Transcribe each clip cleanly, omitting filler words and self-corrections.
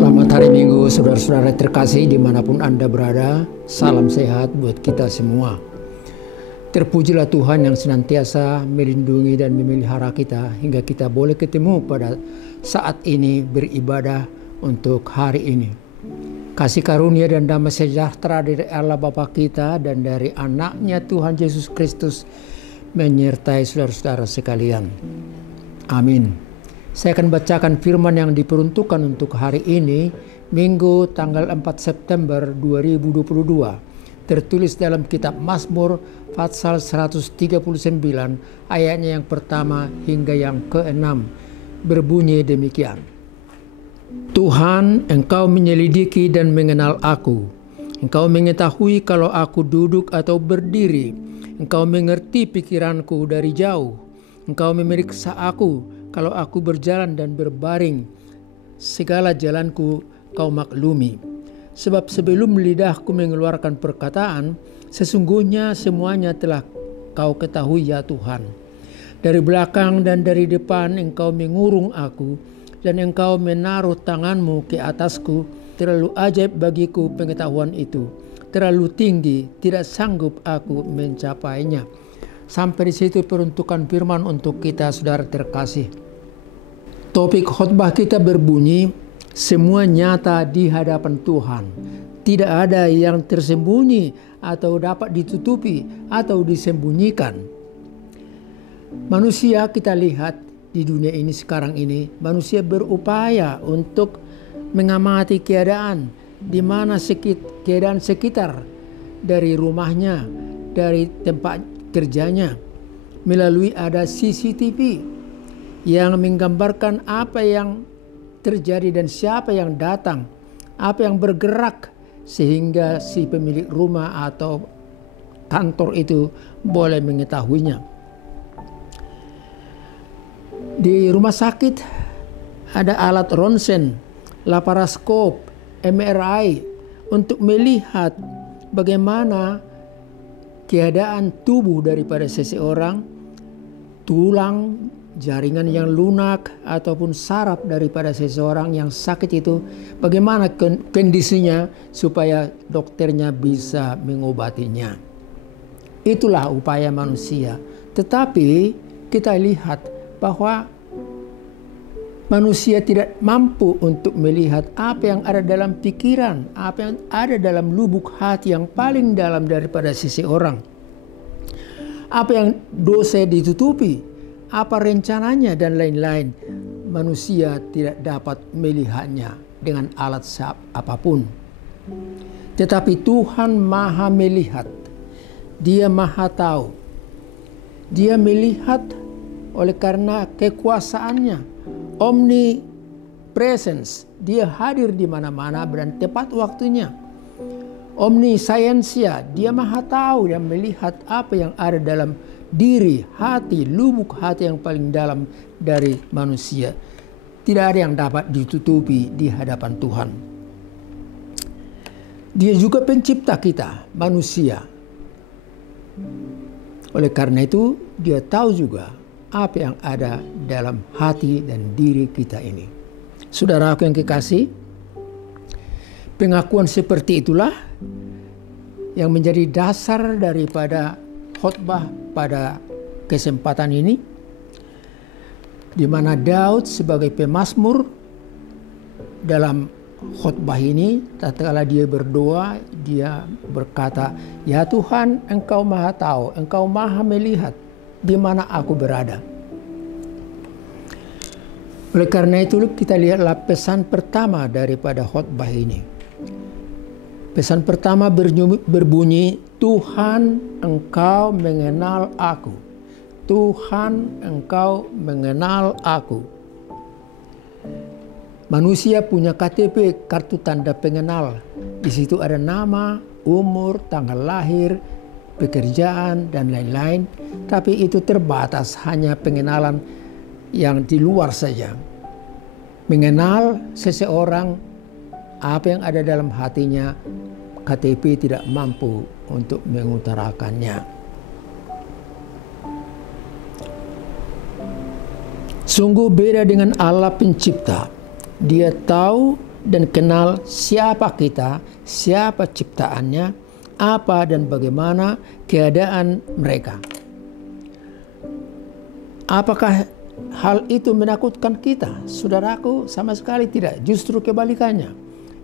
Selamat hari Minggu, saudara-saudara terkasih dimanapun Anda berada. Salam sehat buat kita semua. Terpujilah Tuhan yang senantiasa melindungi dan memelihara kita hingga kita boleh ketemu pada saat ini beribadah untuk hari ini. Kasih karunia dan damai sejahtera dari Allah Bapa kita dan dari anaknya Tuhan Yesus Kristus menyertai saudara-saudara sekalian. Amin. Saya akan bacakan firman yang diperuntukkan untuk hari ini, Minggu tanggal 4 September 2022. Tertulis dalam kitab Mazmur pasal 139 ayatnya yang pertama hingga yang ke-6. Berbunyi demikian. Tuhan, Engkau menyelidiki dan mengenal aku. Engkau mengetahui kalau aku duduk atau berdiri. Engkau mengerti pikiranku dari jauh. Engkau memeriksa aku kalau aku berjalan dan berbaring, segala jalanku kau maklumi. Sebab sebelum lidahku mengeluarkan perkataan, sesungguhnya semuanya telah kau ketahui ya Tuhan. Dari belakang dan dari depan engkau mengurung aku, dan engkau menaruh tanganmu ke atasku. Terlalu ajaib bagiku pengetahuan itu. Terlalu tinggi, tidak sanggup aku mencapainya. Sampai di situ peruntukan firman untuk kita, saudara terkasih. Topik khotbah kita berbunyi, semua nyata di hadapan Tuhan. Tidak ada yang tersembunyi atau dapat ditutupi atau disembunyikan. Manusia kita lihat di dunia ini sekarang ini, manusia berupaya untuk mengamati keadaan di mana keadaan sekitar dari rumahnya, dari tempat kerjanya, melalui ada CCTV yang menggambarkan apa yang terjadi dan siapa yang datang, apa yang bergerak, sehingga si pemilik rumah atau kantor itu boleh mengetahuinya. Di rumah sakit ada alat ronsen, laparoskop, MRI untuk melihat bagaimana keadaan tubuh daripada seseorang, tulang, jaringan yang lunak ataupun saraf daripada seseorang yang sakit itu, bagaimana kondisinya supaya dokternya bisa mengobatinya. Itulah upaya manusia. Tetapi kita lihat bahwa manusia tidak mampu untuk melihat apa yang ada dalam pikiran, apa yang ada dalam lubuk hati yang paling dalam daripada seseorang. Apa yang dosa ditutupi, apa rencananya dan lain-lain. Manusia tidak dapat melihatnya dengan alat apapun. Tetapi Tuhan Maha melihat. Dia Maha tahu. Dia melihat oleh karena kekuasaannya. Omnipresence, dia hadir di mana-mana dan tepat waktunya. Omniscientia, dia Maha tahu dan melihat apa yang ada dalam diri, hati, lubuk hati yang paling dalam dari manusia. Tidak ada yang dapat ditutupi di hadapan Tuhan. Dia juga pencipta kita, manusia. Oleh karena itu, dia tahu juga apa yang ada dalam hati dan diri kita ini. Saudaraku yang kekasih, pengakuan seperti itulah yang menjadi dasar daripada khotbah pada kesempatan ini, di mana Daud sebagai pemazmur dalam khotbah ini, tatkala dia berdoa, dia berkata, "Ya Tuhan, Engkau Maha tahu, Engkau Maha melihat di mana aku berada." Oleh karena itu kita lihatlah pesan pertama daripada khotbah ini. Pesan pertama berbunyi, Tuhan Engkau mengenal aku. Tuhan Engkau mengenal aku. Manusia punya KTP, kartu tanda pengenal. Di situ ada nama, umur, tanggal lahir, pekerjaan, dan lain-lain. Tapi itu terbatas, hanya pengenalan yang di luar saja. Mengenal seseorang, apa yang ada dalam hatinya, KTP tidak mampu untuk mengutarakannya. Sungguh beda dengan Allah pencipta. Dia tahu dan kenal siapa kita, siapa ciptaannya, apa dan bagaimana keadaan mereka. Apakah hal itu menakutkan kita? Saudaraku, sama sekali tidak. Justru kebalikannya.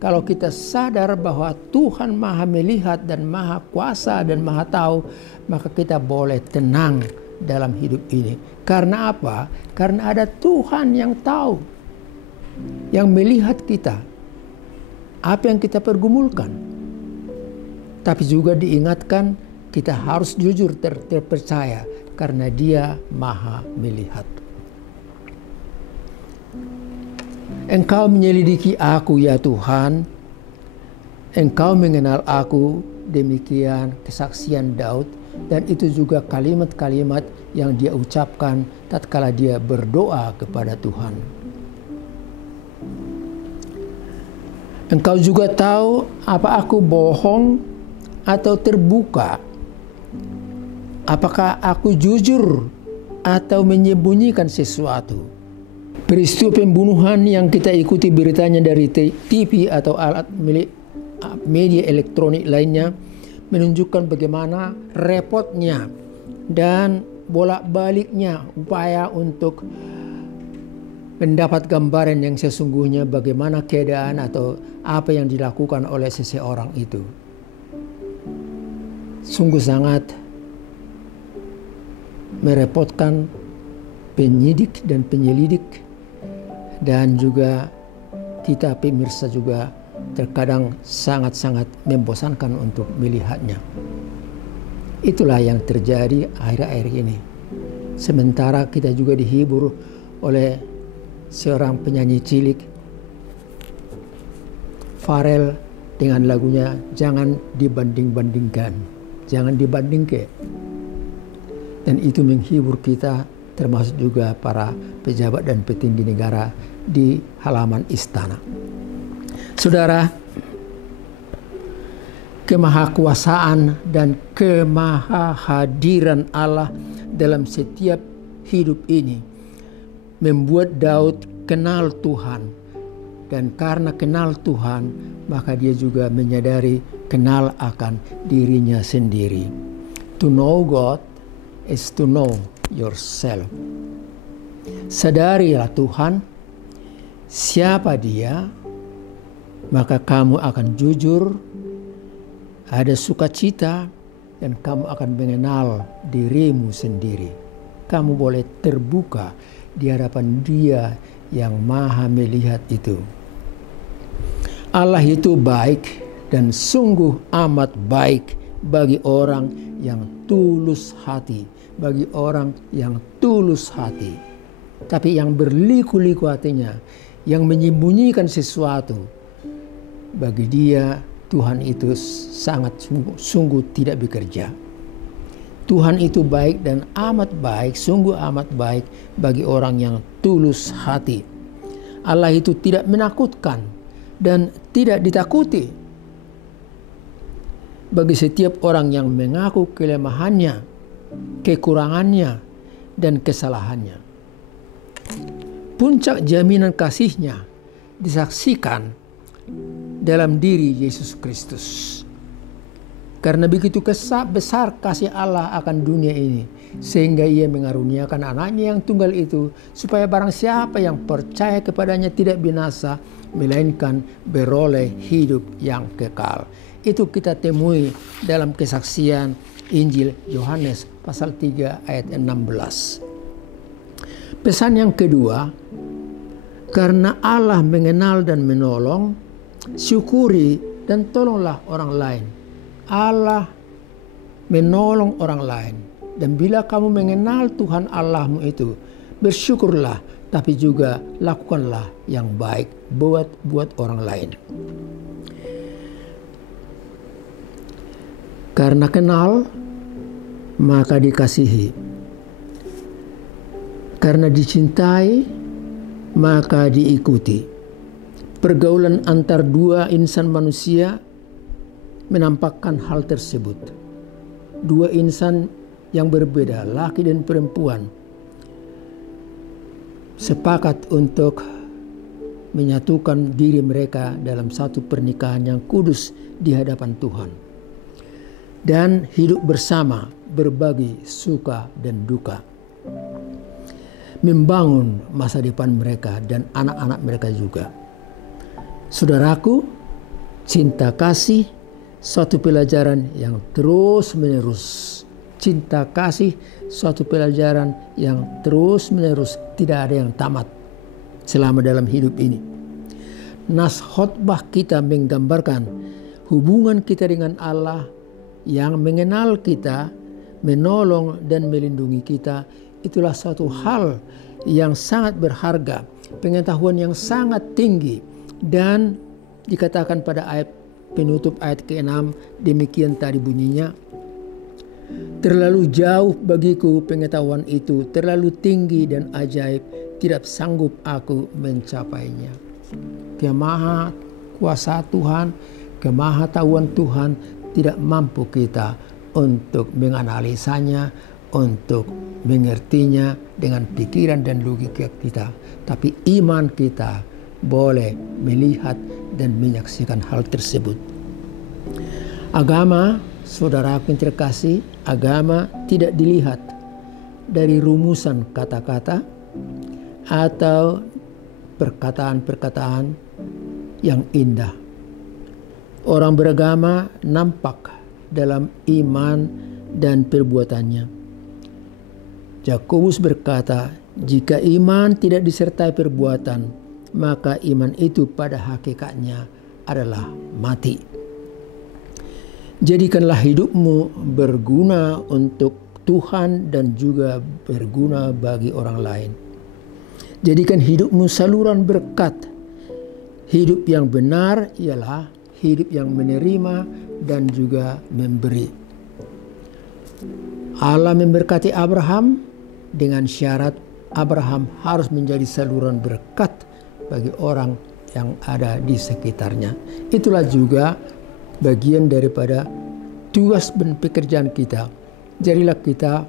Kalau kita sadar bahwa Tuhan Maha melihat dan Maha kuasa dan Maha tahu, maka kita boleh tenang dalam hidup ini. Karena apa? Karena ada Tuhan yang tahu, yang melihat kita, apa yang kita pergumulkan. Tapi juga diingatkan kita harus jujur terpercaya karena Dia Maha melihat. Engkau menyelidiki aku ya Tuhan, Engkau mengenal aku, demikian kesaksian Daud, dan itu juga kalimat-kalimat yang dia ucapkan tatkala dia berdoa kepada Tuhan. Engkau juga tahu apa aku bohong atau terbuka, apakah aku jujur atau menyembunyikan sesuatu. Peristiwa pembunuhan yang kita ikuti beritanya dari TV atau alat media elektronik lainnya menunjukkan bagaimana repotnya dan bolak-baliknya upaya untuk mendapat gambaran yang sesungguhnya bagaimana keadaan atau apa yang dilakukan oleh seseorang itu. Sungguh sangat merepotkan penyidik dan penyelidik, dan juga kita pemirsa juga terkadang sangat-sangat membosankan untuk melihatnya. Itulah yang terjadi akhir-akhir ini. Sementara kita juga dihibur oleh seorang penyanyi cilik, Pharrell, dengan lagunya Jangan Dibanding-bandingkan, jangan dibandingkan. Dan itu menghibur kita, termasuk juga para pejabat dan petinggi negara di halaman istana. Saudara, kemahakuasaan dan kemahahadiran Allah dalam setiap hidup ini membuat Daud kenal Tuhan, dan karena kenal Tuhan maka dia juga menyadari kenal akan dirinya sendiri. To know God is to know yourself. Sadarilah Tuhan siapa Dia, maka kamu akan jujur, ada sukacita, dan kamu akan mengenal dirimu sendiri. Kamu boleh terbuka di hadapan Dia yang Maha melihat itu. Allah itu baik dan sungguh amat baik bagi orang yang tulus hati, bagi orang yang tulus hati. Tapi yang berliku-liku hatinya, yang menyembunyikan sesuatu, bagi dia Tuhan itu sangat sungguh tidak bekerja. Tuhan itu baik dan amat baik, sungguh amat baik bagi orang yang tulus hati. Allah itu tidak menakutkan dan tidak ditakuti bagi setiap orang yang mengaku kelemahannya, kekurangannya, dan kesalahannya. Puncak jaminan kasih-Nya disaksikan dalam diri Yesus Kristus. Karena begitu besar kasih Allah akan dunia ini, sehingga Ia mengaruniakan anaknya yang tunggal itu, supaya barang siapa yang percaya kepadanya tidak binasa, melainkan beroleh hidup yang kekal. Itu kita temui dalam kesaksian Injil Yohanes pasal 3 ayat 16. Pesan yang kedua, karena Allah mengenal dan menolong, syukuri dan tolonglah orang lain. Allah menolong orang lain. Dan bila kamu mengenal Tuhan Allahmu itu, bersyukurlah, tapi juga lakukanlah yang baik buat orang lain. Karena kenal, maka dikasihi. Karena dicintai, maka diikuti. Pergaulan antar dua insan manusia menampakkan hal tersebut. Dua insan yang berbeda, laki dan perempuan, sepakat untuk menyatukan diri mereka dalam satu pernikahan yang kudus di hadapan Tuhan. Dan hidup bersama, berbagi suka dan duka. Membangun masa depan mereka dan anak-anak mereka juga. Saudaraku, cinta kasih suatu pelajaran yang terus menerus. Cinta kasih suatu pelajaran yang terus menerus, tidak ada yang tamat selama dalam hidup ini. Nas khotbah kita menggambarkan hubungan kita dengan Allah yang mengenal kita, menolong dan melindungi kita. Itulah suatu hal yang sangat berharga, pengetahuan yang sangat tinggi. Dan dikatakan pada ayat penutup ayat ke-6, demikian tadi bunyinya, terlalu jauh bagiku pengetahuan itu, terlalu tinggi dan ajaib, tidak sanggup aku mencapainya. Kemaha kuasa Tuhan, kemahatauan Tuhan tidak mampu kita untuk menganalisanya, untuk mengertinya dengan pikiran dan logika kita. Tapi iman kita boleh melihat dan menyaksikan hal tersebut. Agama, saudaraku yang terkasih, agama tidak dilihat dari rumusan kata-kata atau perkataan-perkataan yang indah. Orang beragama nampak dalam iman dan perbuatannya. Yakobus berkata, jika iman tidak disertai perbuatan, maka iman itu pada hakikatnya adalah mati. Jadikanlah hidupmu berguna untuk Tuhan dan juga berguna bagi orang lain. Jadikan hidupmu saluran berkat. Hidup yang benar ialah hidup yang menerima dan juga memberi. Allah memberkati Abraham dengan syarat Abraham harus menjadi saluran berkat bagi orang yang ada di sekitarnya. Itulah juga bagian daripada tugas dan pekerjaan kita. Jadilah kita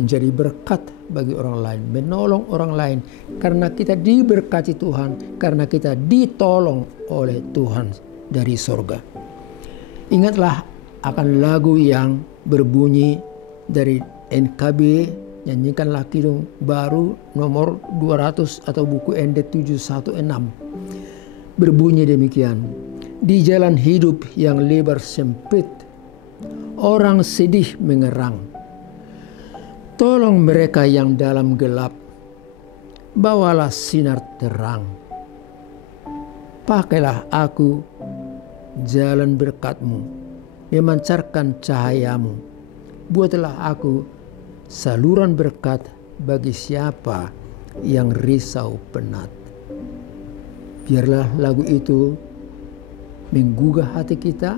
menjadi berkat bagi orang lain, menolong orang lain, karena kita diberkati Tuhan, karena kita ditolong oleh Tuhan dari sorga. Ingatlah akan lagu yang berbunyi dari NKB, nyanyikanlah kidung baru nomor 200 atau buku ND 716. Berbunyi demikian, di jalan hidup yang lebar sempit, orang sedih mengerang. Tolong mereka yang dalam gelap, bawalah sinar terang. Pakailah aku jalan berkat-Mu, memancarkan cahayamu. Buatlah aku saluran berkat bagi siapa yang risau penat. Biarlah lagu itu menggugah hati kita,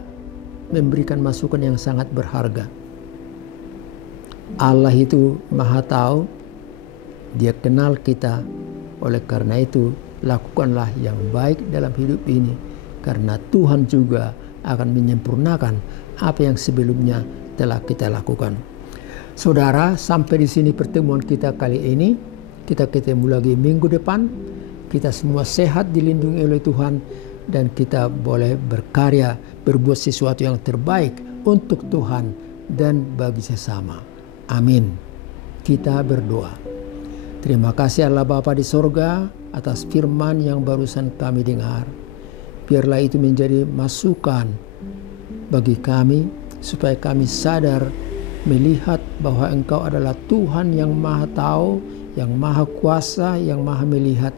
memberikan masukan yang sangat berharga. Allah itu Maha Tahu, Dia kenal kita. Oleh karena itu, lakukanlah yang baik dalam hidup ini, karena Tuhan juga akan menyempurnakan apa yang sebelumnya telah kita lakukan. Saudara, sampai di sini pertemuan kita kali ini. Kita ketemu lagi minggu depan. Kita semua sehat, dilindungi oleh Tuhan, dan kita boleh berkarya, berbuat sesuatu yang terbaik untuk Tuhan dan bagi sesama. Amin. Kita berdoa. Terima kasih Allah Bapa di sorga atas firman yang barusan kami dengar. Biarlah itu menjadi masukan bagi kami supaya kami sadar melihat bahwa Engkau adalah Tuhan yang Maha Tahu, yang Maha Kuasa, yang Maha Melihat,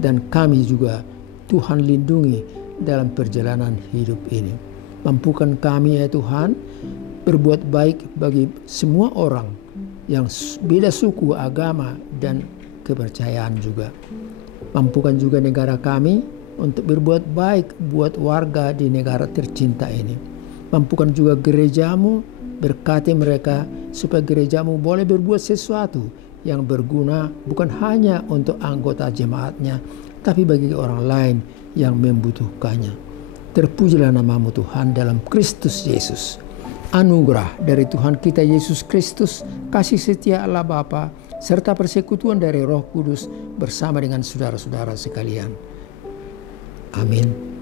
dan kami juga Tuhan lindungi dalam perjalanan hidup ini. Mampukan kami ya Tuhan berbuat baik bagi semua orang yang beda suku, agama, dan kepercayaan juga. Mampukan juga negara kami untuk berbuat baik buat warga di negara tercinta ini. Mampukan juga gerejamu, berkati mereka supaya gerejamu boleh berbuat sesuatu yang berguna bukan hanya untuk anggota jemaatnya, tapi bagi orang lain yang membutuhkannya. Terpujilah namamu Tuhan dalam Kristus Yesus. Anugerah dari Tuhan kita Yesus Kristus, kasih setia Allah Bapa, serta persekutuan dari Roh Kudus bersama dengan saudara-saudara sekalian Amin.